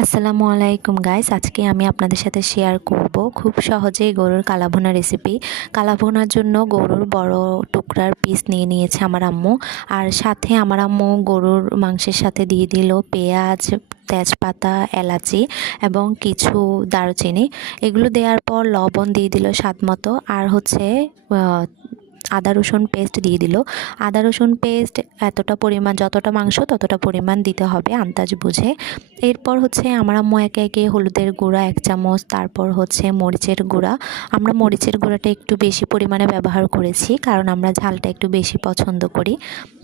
আসসালামু আলাইকুম গাইস, আজকে আমি আপনাদের সাথে শেয়ার করব খুব সহজেই গরুর কালাভুনা রেসিপি। কালাভুনার জন্য গরুর বড় টুকরার পিস নিয়ে নিয়েছে আমার আম্মু। আর সাথে আমার আম্মু গরুর মাংসের সাথে দিয়ে দিল পেঁয়াজ, তেজপাতা, এলাচি এবং কিছু দারুচিনি। এগুলো দেওয়ার পর লবণ দিয়ে দিল স্বাদ মতো। আর হচ্ছে আদা রসুন পেস্ট দিয়ে দিল। আদা রসুন পেস্ট এতটা পরিমাণ, যতটা মাংস ততটা পরিমাণ দিতে হবে আন্দাজ বুঝে। এরপর হচ্ছে আমার আম্মু একে একে হলুদের গুঁড়া 1 চামচ, তারপর হচ্ছে মরিচের গুঁড়া। আমরা মরিচের গুঁড়াটা একটু বেশি পরিমাণে ব্যবহার করেছি, কারণ আমরা ঝালটা একটু বেশি পছন্দ করি।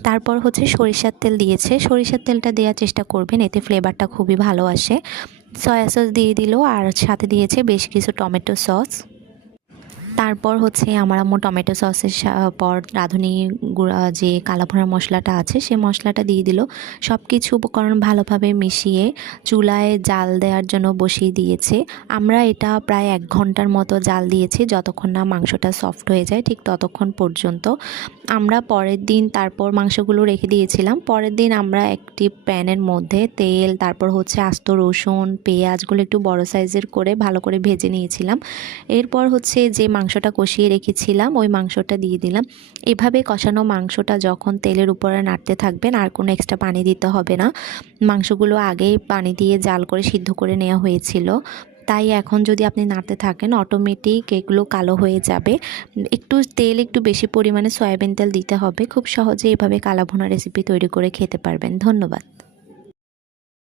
তারপর হচ্ছে সরিষার তেল দিয়েছে। সরিষার তেলটা দেওয়ার চেষ্টা করবেন, এতে ফ্লেভারটা খুবই ভালো আসে। সয়া সস দিয়ে দিল, আর সাথে দিয়েছে বেশ কিছু টমেটো সস। তারপর হচ্ছে আমার আম্মু টমেটো সসের পর রাঁধুনি গুঁড়া যে কালাভুনা মশলাটা আছে সে মশলাটা দিয়ে দিল। সব কিছু উপকরণ ভালোভাবে মিশিয়ে চুলায় জাল দেওয়ার জন্য বসিয়ে দিয়েছে। আমরা এটা প্রায় 1 ঘন্টার মতো জাল দিয়েছি, যতক্ষণ না মাংসটা সফট হয়ে যায় ঠিক ততক্ষণ পর্যন্ত। আমরা পরের দিন তারপর মাংসগুলো রেখে দিয়েছিলাম। পরের দিন আমরা একটি প্যানের মধ্যে তেল, তারপর হচ্ছে আস্ত রসুন, পেঁয়াজগুলো একটু বড় সাইজের করে ভালো করে ভেজে নিয়েছিলাম। এরপর হচ্ছে যে মাংসটা কষিয়ে রেখেছিলাম ওই মাংসটা দিয়ে দিলাম। এভাবে কষানো মাংসটা যখন তেলের উপরে নাড়তে থাকবেন, আর কোনো এক্সট্রা পানি দিতে হবে না। মাংসগুলো আগেই পানি দিয়ে জাল করে সিদ্ধ করে নেওয়া হয়েছিল, তাই এখন যদি আপনি নাড়তে থাকেন অটোমেটিক এগুলো কালো হয়ে যাবে। একটু তেল, একটু বেশি পরিমাণে সয়াবিন তেল দিতে হবে। খুব সহজে এভাবে কালাভুনা রেসিপি তৈরি করে খেতে পারবেন। ধন্যবাদ।